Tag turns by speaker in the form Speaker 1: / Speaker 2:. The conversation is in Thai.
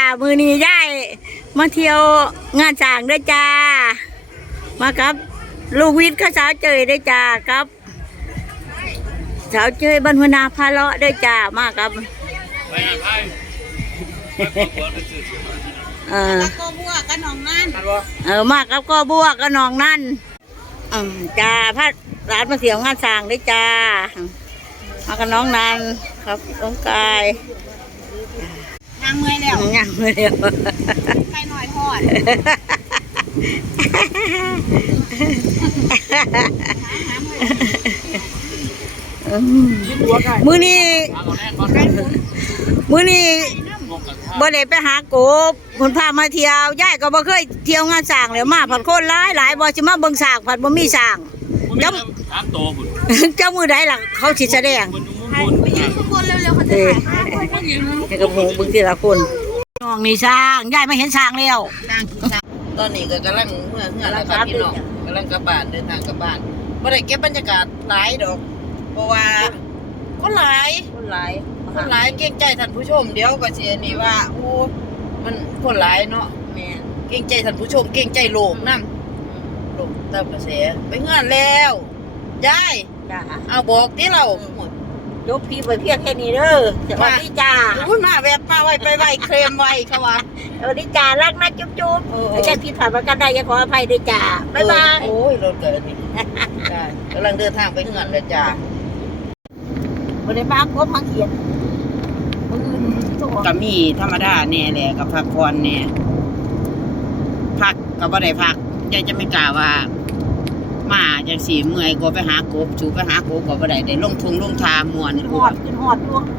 Speaker 1: มือนี้ย่ายมาเที่ยวงานจ้างด้วยจ้ามาครับลูกวิทย์ข้าสาวเจยด้วยจ้าครับสาวเจยบรรพนาพาเลาะด้วยจ้ามาครับ
Speaker 2: ก็บัวก็น้องนั่น
Speaker 1: มาครับก็บัวก็น้องนั่นจ้าพระร้านมาเสียงงานจ้างด้วยจ้ามากับน้องนันครับน้องกาย
Speaker 2: ยังเมื่อยแล้ว
Speaker 1: ยังเมื่อยแล้ว
Speaker 2: ใครหน่อยทอด
Speaker 1: มื้อนี้บ่ได้ไปหากบคนพามาเที่ยวยายก็บ่เคยเที่ยวงานสร้างเลยมาผัดคนหลายบ่สิมาเบิ่งสร้างผัดบ่มีสร้างเจ้าเจ้ามือใดล่ะเขาสิแสดง
Speaker 2: ทุกคนเร็วๆเขาจะถ่ายภาพ
Speaker 1: ให้กับหมู่เบิ่งทีละคนน้องนี่สร้างยายมาเห็นสร้างแล้ว
Speaker 3: ตอนนี้ก็กำลังเมื่อแล้วครับพี่น้องกำลังกลับบ้านเดินทางกลับบ้านบ่ได้เก็บบรรยากาศหลายดอกเพราะว่าคนหลายเกรงใจท่านผู้ชมเดี๋ยวก็สิอันนี้ว่าโอ้มันคนหลายเนาะแม่เกรงใจท่านผู้ชมเกรงใจโลกนำโลกตามกระแสไปเฮือนแล้วยายเอาบอกติเรา
Speaker 1: จบพี่ไปเพียงแค่นี้เด้อสวัสดีจ้า
Speaker 3: มาแวบมาไว้ไปไว้เคลมไว้เขาว่า
Speaker 1: สวัสดีจ้ารักนะจุ๊บๆแค่ผิดพลาดประการใดอย่าขออภัยด้วยจ้าบ๊ายบาย
Speaker 3: โอ้ยรถเกิดนี่จ้ากำลังเดินทางไปเฮือนแล้วจ้า
Speaker 1: บ่ได้มาครบพังเขียน
Speaker 3: ก็มีธรรมดาแน่แหละกับพักผ่อนแน่พักก็บ่ได้พักยายจะไม่กล้าว่ามาจังสี่เมื่อยก็ไปหากบชูไปหากบก็บ่ได้ลงทุ่งลงทาม่วน
Speaker 1: ขึ้นหอดอยู่